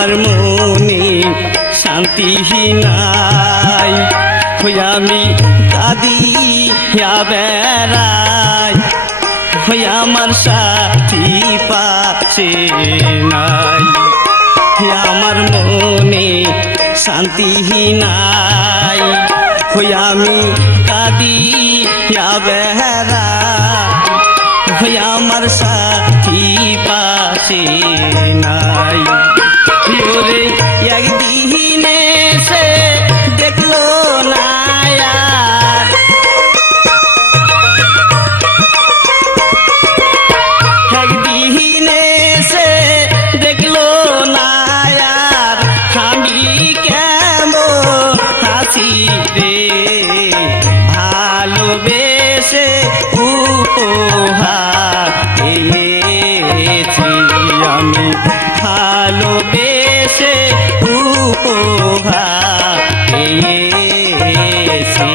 আমার মনে শান্তি নাই, হই আমি কাঁদিয়া বেড়াই, হই আমার সাথী পাচ্ছে নাই। আমার মনে শান্তি নাই, হই আমি কাঁদিয়া বেড়াই, হই আমার সাথী পাশে নাই। ওরে একদিনে সে দেখলো না, একদিনে সে দেখলো না, আমি কেমন হাসি রে, ভালোবেসে উপহার পেয়েছি আমি, ভালোবেসে উপহার পেয়েছি।